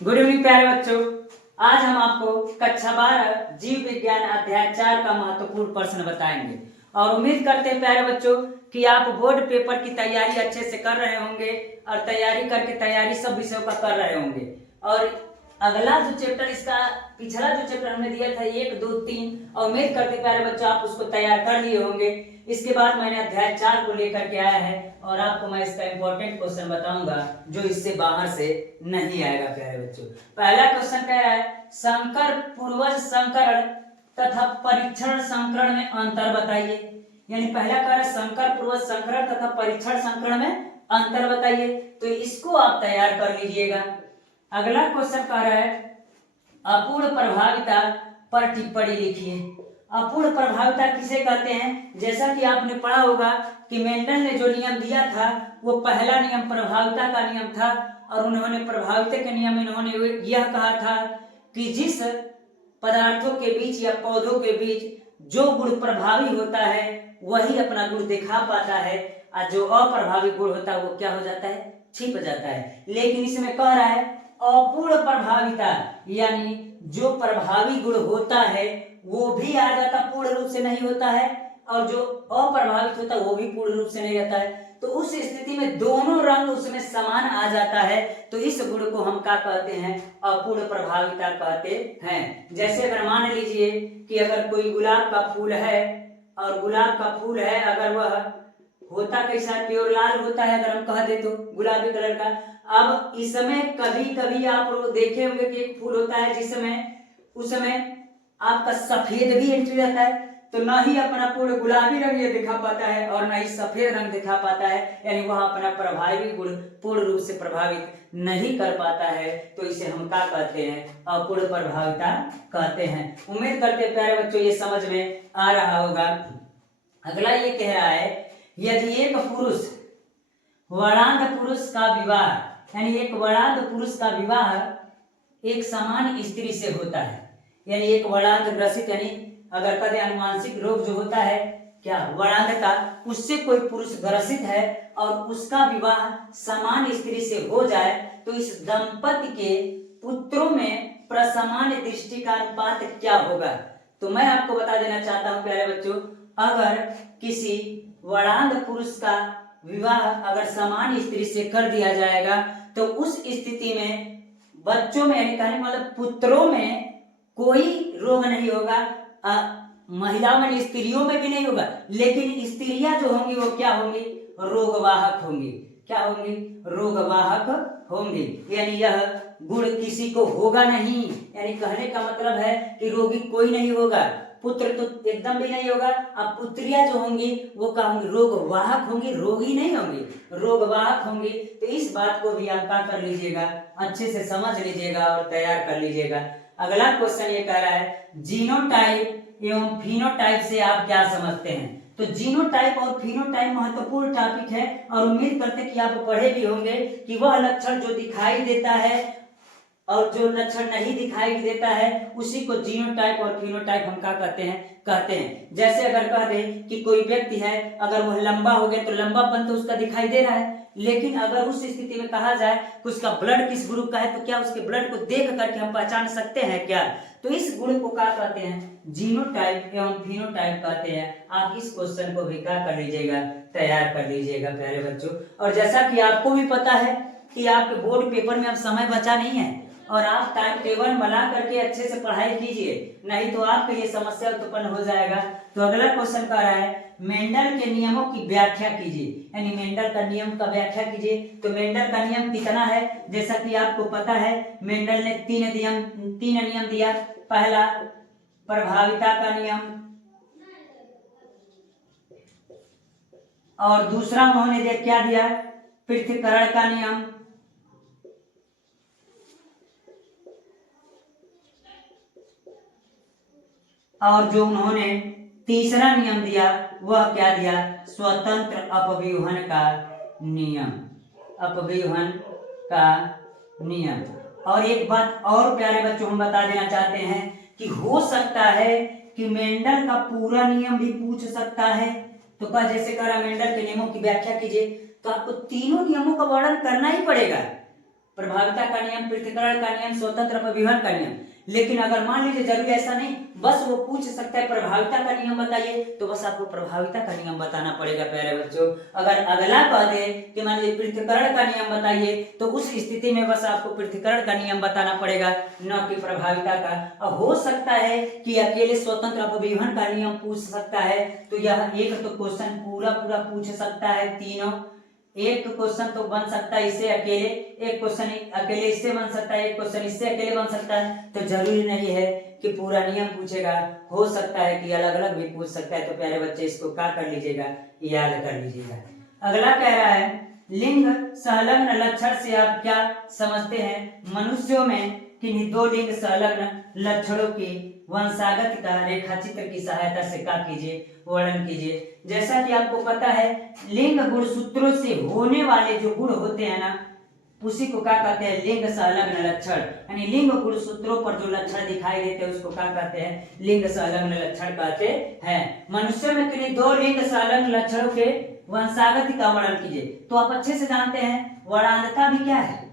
Good evening प्यारे बच्चों। आज हम आपको कक्षा 12 जीव विज्ञान अध्याय 4 का महत्वपूर्ण प्रश्न बताएंगे और उम्मीद करते हैं प्यारे बच्चों कि आप बोर्ड पेपर की तैयारी अच्छे से कर रहे होंगे और तैयारी करके तैयारी सब विषयों का कर रहे होंगे। और अगला जो चैप्टर, इसका पिछला जो चैप्टर हमने दिया था 1, 2, 3, और उम्मीद करते प्यारे बच्चों आप उसको तैयार कर लिए होंगे। इसके बाद मैंने अध्याय 4 को लेकर के आया है और आपको मैं इसका इंपॉर्टेंट क्वेश्चन बताऊंगा जो इससे बाहर से नहीं आएगा प्यारे बच्चों। पहला क्वेश्चन कह रहा है संकर पूर्वज संकरण तथा परीक्षण संकरण में अंतर बताइए। यानी पहला कह रहा है संकर पूर्वज संकरण तथा परीक्षण संकरण में अंतर बताइए, तो इसको आप तैयार कर लीजिएगा। अगला क्वेश्चन कह रहा है अपूर्ण प्रभाविता पर टिप्पणी लिखिए। अपूर्ण प्रभाविता किसे कहते हैं? जैसा कि आपने पढ़ा होगा कि मेंडल ने जो नियम दिया था वो पहला नियम प्रभाविता का नियम था और उन्होंने प्रभाविता के नियम में इन्होंने यह कहा था कि जिस पदार्थों के बीच या पौधों के बीच जो गुण प्रभावी होता है वही अपना गुण दिखा पाता है और जो अप्रभावी गुण होता है वो क्या हो जाता है, छिप जाता है। लेकिन इसमें कह रहा है अपूर्ण प्रभाविता, यानी जो प्रभावी गुण होता है वो भी आ जाता, पूर्ण रूप से नहीं होता है, और जो अप्रभावित होता है वो भी पूर्ण रूप से नहीं रहता है। तो उस स्थिति में दोनों रंग उसमें समान आ जाता है, तो इस गुण को हम क्या कहते हैं? अपूर्ण प्रभाविता कहते हैं। जैसे अगर मान लीजिए कि अगर कोई गुलाब का फूल है और गुलाब का फूल है, अगर वह होता कैसा, प्योर लाल होता है अगर हम कह दे तो गुलाबी कलर का। अब इसमें कभी कभी आप देखे होंगे कि एक फूल होता है जिसमें उस समय आपका सफेद भी एंट्री रहता है, तो ना ही अपना पूर्ण गुलाबी रंग ये दिखा पाता है और ना ही सफेद रंग दिखा पाता है, यानी वह अपना प्रभावी गुण पूर्ण रूप से प्रभावित नहीं कर पाता है। तो इसे हम क्या कहते हैं? अपूर्ण प्रभाविता कहते हैं। उम्मीद करते प्यारे बच्चों ये समझ में आ रहा होगा। अगला ये कह रहा है यदि एक पुरुष वर्णांध पुरुष का विवाह, यानी एक वर्णांध पुरुष का विवाह एक समान स्त्री से होता है, यानी एक वर्णांध ग्रसित, यानी अगर कदे अनुवांशिक रोग जो होता है क्या वर्णांधता, उससे कोई पुरुष ग्रसित है और उसका विवाह समान स्त्री से हो जाए तो इस दंपति के पुत्रों में प्रसमान दृष्टि का अनुपात क्या होगा? तो मैं आपको बता देना चाहता हूं प्यारे बच्चों, अगर किसी वर्णांध पुरुष का विवाह अगर समान स्त्री से कर दिया जाएगा तो उस स्थिति में बच्चों में, यानी कहने मतलब पुत्रों में कोई रोग नहीं होगा, महिलाओं में स्त्रियों में भी नहीं होगा, लेकिन स्त्रियां जो होंगी वो क्या होंगी? रोगवाहक होंगी। क्या होंगी? रोगवाहक होंगी। यानी यह गुण किसी को होगा नहीं, यानी कहने का मतलब है कि रोगी कोई नहीं होगा, पुत्र तो एकदम भी नहीं होगा। अब पुत्रियां जो होंगी वो क्या होंगी? रोगवाहक होंगी, रोगी नहीं होंगी, रोगवाहक होंगी। तो इस बात को भी आप क्या कर लीजिएगा, अच्छे से समझ लीजिएगा और तैयार कर लीजिएगा। अगला क्वेश्चन ये कह रहा है जीनोटाइप एवं फिनोटाइप से आप क्या समझते हैं? तो जीनोटाइप और फिनोटाइप महत्वपूर्ण टॉपिक है और उम्मीद करते हैं कि आप पढ़े भी होंगे कि वह लक्षण जो दिखाई देता है और जो लक्षण नहीं दिखाई देता है उसी को जीनोटाइप और फिनोटाइप हम क्या कहते हैं। जैसे अगर कह दे कि कोई व्यक्ति है, अगर वह लंबा हो गया तो लंबापन तो उसका दिखाई दे रहा है, लेकिन अगर उस स्थिति में कहा जाए कि उसका ब्लड किस ग्रुप का है तो क्या उसके ब्लड को देख करके हम पहचान सकते हैं क्या? तो इस गुण को क्या कहते हैं? जीनोटाइप एवं फिनोटाइप कहते हैं। आप इस क्वेश्चन को भी क्या कर लीजिएगा, तैयार कर लीजिएगा प्यारे बच्चों। और जैसा कि आपको भी पता है कि आपके बोर्ड पेपर में अब समय बचा नहीं है और आप टाइम टेबल बना करके अच्छे से पढ़ाई कीजिए, नहीं तो आपके लिए समस्या उत्पन्न हो जाएगा। तो अगला क्वेश्चन कह रहा है मेंडल के नियमों की व्याख्या कीजिए, यानी मेंडल का नियम का व्याख्या कीजिए। तो मेंडल का नियम कितना है? जैसा कि आपको पता है मेंडल ने तीन नियम दिया। पहला प्रभाविता का नियम, और दूसरा उन्होंने क्या दिया? पृथक्करण का नियम, और जो उन्होंने तीसरा नियम दिया वह क्या दिया? स्वतंत्र अपव्यूहन का नियम, अपव्यूहन का नियम। और एक बात और प्यारे बच्चों हम बता देना चाहते हैं कि हो सकता है कि मेंडल का पूरा नियम भी पूछ सकता है। तो क्या जैसे कह रहा मेंडल के नियमों की व्याख्या कीजिए, तो आपको तीनों नियमों का वर्णन करना ही पड़ेगा। प्रभाविता का नियम, पृथक्करण का नियम, स्वतंत्र अपव्यूहन का नियम। लेकिन अगर मान लीजिए जरूरी ऐसा नहीं, बस वो पूछ सकता है प्रभाविता का नियम बताइए, तो बस आपको प्रभाविता का नियम बताना पड़ेगा प्यारे बच्चों। अगर अगला कह दे कि मान लीजिए पृथक्करण का नियम बताइए, तो उस स्थिति में बस आपको पृथक्करण का नियम बताना पड़ेगा, न कि प्रभाविता का। अब हो सकता है कि अकेले स्वतंत्र अपव्यूहन का नियम पूछ सकता है, तो यह एक तो क्वेश्चन पूरा पूरा पूछ सकता है तीनों। एक क्वेश्चन तो बन सकता है इससे अकेले, एक क्वेश्चन अकेले इससे बन सकता है, एक क्वेश्चन इससे अकेले बन सकता है। तो जरूरी नहीं है कि पूरा नियम पूछेगा, हो सकता है कि अलग अलग भी पूछ सकता है। तो प्यारे बच्चे इसको क्या कर लीजिएगा, याद कर लीजिएगा। अगला कह रहा है लिंग संलग्न लक्षण से आप क्या समझते हैं? मनुष्यों में किन्हीं दो लिंग संलग्न लक्षणों की वंशागत का रेखाचित्र की सहायता से क्या कीजिए, वर्णन कीजिए। जैसा कि आपको पता है लिंग गुणसूत्रों से होने वाले जो गुण होते हैं ना, उसी को क्या कहते हैं, लिंग संलग्न लक्षण। यानी लिंग गुणसूत्रों पर जो लक्षण दिखाई देते हैं उसको क्या कहते हैं, लिंग संलग्न लक्षण कहते हैं। मनुष्य में किन्हीं दो लिंग संलग्न लक्षणों के वंशागत का वर्णन कीजिए। तो आप अच्छे से जानते हैं वर्णांधता भी क्या है,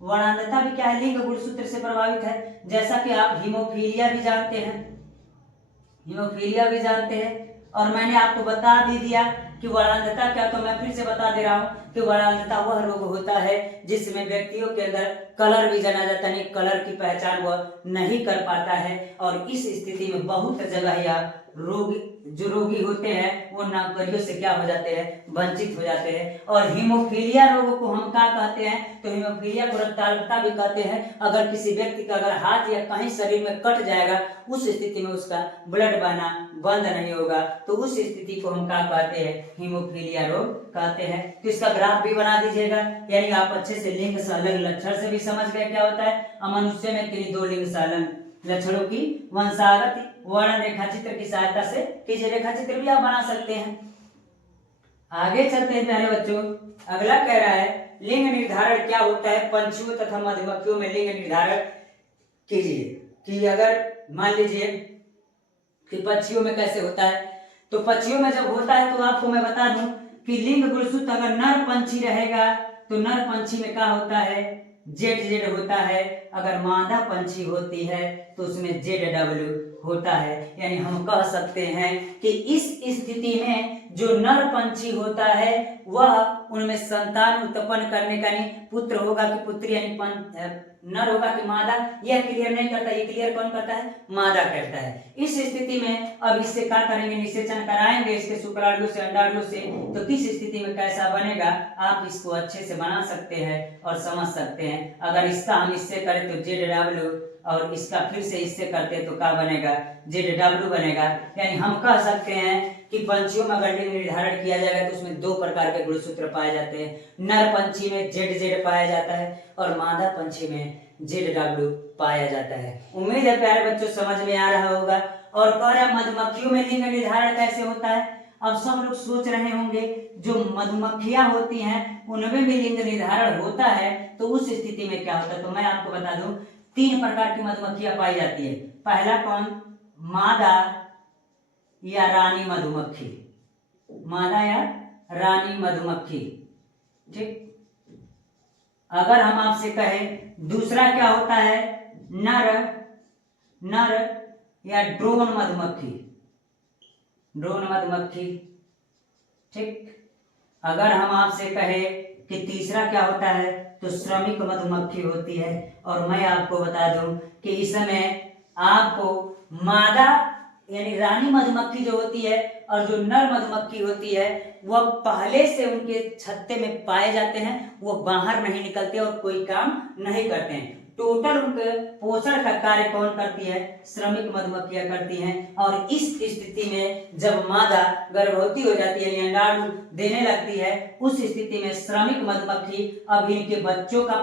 वर्णांधता भी क्या है, लिंग गुणसूत्र से प्रभावित है। जैसा कि आप हीमोफीलिया भी जानते हैं, हीमोफीलिया भी जानते हैं। और मैंने आपको बता भी दिया कि वर्णांधता क्या, तो मैं फिर से बता दे रहा हूं कि वर्णांधता वह रोग होता है जिसमें व्यक्तियों के अंदर कलर भी जाना जाता है, कलर की पहचान वह नहीं कर पाता है। और इस स्थिति में बहुत जगह यह जो रोगी होते हैं वो नौकरियों से क्या हो जाते हैं, वंचित हो जाते हैं। और हीमोफीलिया रोग को हम क्या कहते हैं, तो हीमोफीलिया को रक्ताल्पता भी कहते हैं। अगर किसी व्यक्ति का अगर हाथ या कहीं शरीर में कट जाएगा, उस स्थिति में उसका ब्लड बहना बंद नहीं होगा, तो उस स्थिति को हम क्या कहते हैं, हीमोफीलिया रोग कहते हैं। तो इसका ग्राफ भी बना दीजिएगा। यानी आप अच्छे से लिंग संलग्न लक्षण से भी समझ गए क्या होता है। मनुष्य में किन्हीं दो लिंग संलग्न लक्षणों की वंशागत वर्णन रेखाचित्र की सहायता से कीजिए। रेखाचित्र भी आप बना सकते हैं। आगे चलते हैं प्यारे बच्चों। अगला कह रहा है लिंग निर्धारण क्या होता है, पंछियों तथा मधुमक्खियों में लिंग निर्धारण कीजिए। कि अगर मान लीजिए कि पक्षियों में कैसे होता है, तो पक्षियों में जब होता है तो आपको मैं बता दूं कि लिंग गुणसूत्र अगर नर पंछी रहेगा तो नर पंछी में क्या होता है, जेड होता है। अगर मादा पंछी होती है तो उसमें जेड होता है। यानी हम कह सकते हैं कि इस स्थिति में जो नर पंछी होता है वह उनमें संतान उत्पन्न करने का, नहीं पुत्र होगा कि पुत्री, यानी नर होगा कि मादा, यह क्लियर नहीं करता। ये क्लियर कौन करता है, मादा करता है। इस स्थिति में अब इससे क्या करेंगे, निषेचन कराएंगे इसके शुक्राणु से अंडाणु से। तो किस स्थिति में कैसा बनेगा आप इसको अच्छे से बना सकते हैं और समझ सकते हैं। अगर इसका हम इससे करें तो जेड और इसका फिर से इससे करते तो क्या बनेगा, जेड बनेगा। यानी हम कह सकते हैं कि पंछियों में अगर लिंग निर्धारण किया जाएगा तो उसमें दो प्रकार के गुणसूत्र पाए जाते हैं। नर पंछी में जेड पाया जाता है और मादा पंछी में जेड पाया जाता है। उम्मीद है प्यारे बच्चों समझ में आ रहा होगा। और कह रहा मधुमक्खियों में लिंग निर्धारण कैसे होता है। अब सब लोग सोच रहे होंगे जो मधुमक्खियां होती हैं उनमें भी लिंग निर्धारण होता है, तो उस स्थिति में क्या होता है। तो मैं आपको बता दूं 3 प्रकार की मधुमक्खियां पाई जाती है। पहला कौन, मादा या रानी मधुमक्खी, मादा या रानी मधुमक्खी, ठीक। अगर हम आपसे कहें दूसरा क्या होता है, नर या ड्रोन मधुमक्खी, ठीक। अगर हम आपसे कहें कि तीसरा क्या होता है, तो श्रमिक मधुमक्खी होती है। और मैं आपको बता दूं कि इसमें आपको मादा यानी रानी मधुमक्खी जो होती है और जो नर मधुमक्खी होती है वह पहले से उनके छत्ते में पाए जाते हैं, वो बाहर नहीं निकलते और कोई काम नहीं करते हैं। टोटल उनके पोषण का कार्य कौन करती है, श्रमिक मधुमक्खियां करती हैं। और इस स्थिति में जब मादा गर्भवती हो जाती है यानी अंडाणु देने लगती है, उस स्थिति में श्रमिक मधुमक्खी अब इनके बच्चों का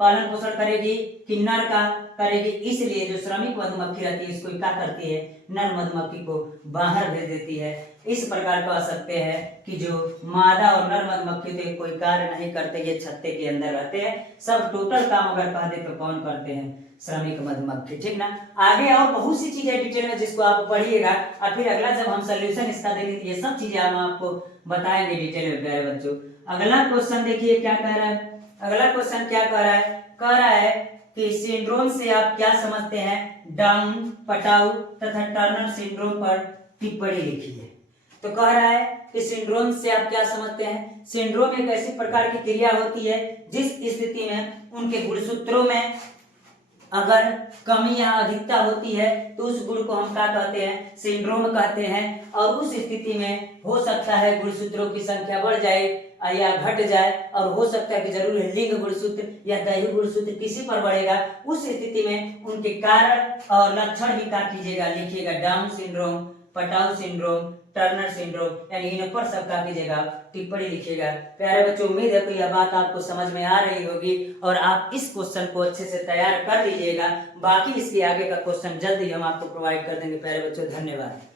पालन पोषण करेगी कि नर का करेगी। इसलिए जो श्रमिक मधुमक्खी रहती है इसको क्या करती है, नर मधुमक्खी को बाहर भेज देती है। इस प्रकार कह सकते हैं कि जो मादा और नर मधुमक्खी थे कोई कार्य नहीं करते, ये छत्ते के अंदर रहते हैं। सब टोटल काम अगर कह दे तो कौन करते हैं, श्रमिक मधुमक्खी, ठीक ना। आगे और बहुत सी चीजें डिटेल में जिसको आप पढ़िएगा और फिर अगला जब हम सोल्यूशन इसका देखेंगे ये सब चीजें हम आपको बताएंगे डिटेल में प्यारे बच्चों। अगला क्वेश्चन देखिए क्या कह रहा है, अगला क्वेश्चन क्या कह रहा है? कह रहा है कि सिंड्रोम से आप क्या समझते हैं? डाउन, पटाउ तथा टर्नर सिंड्रोम पर टिप्पणी लिखिए। तो कह रहा है कि सिंड्रोम से आप क्या समझते हैं? सिंड्रोम एक ऐसी प्रकार की क्रिया होती है जिस स्थिति में उनके गुणसूत्रों में अगर कमी या अधिकता होती है तो उस गुण को हम क्या कहते हैं? सिंड्रोम कहते हैं। और उस स्थिति में हो सकता है गुणसूत्रों की संख्या बढ़ जाए या घट जाए, और हो सकता है कि जरूर लिंग गुणसूत्र या दैहिक गुणसूत्र किसी पर बढ़ेगा। उस स्थिति में उनके कारण और लक्षण भी क्या कीजिएगा? लिखिएगा। Down syndrome, Patau syndrome, Turner syndrome, यानी इन पर सब क्या कीजिएगा? टिप्पणी लिखिएगा। प्यारे बच्चों, उम्मीद है कि यह बात आपको समझ में आ रही होगी और आप इस क्वेश्चन को अच्छे से तैयार कर लीजिएगा। बाकी इसके आगे का क्वेश्चन जल्द ही हम आपको प्रोवाइड कर देंगे। प्यारे बच्चों, धन्यवाद।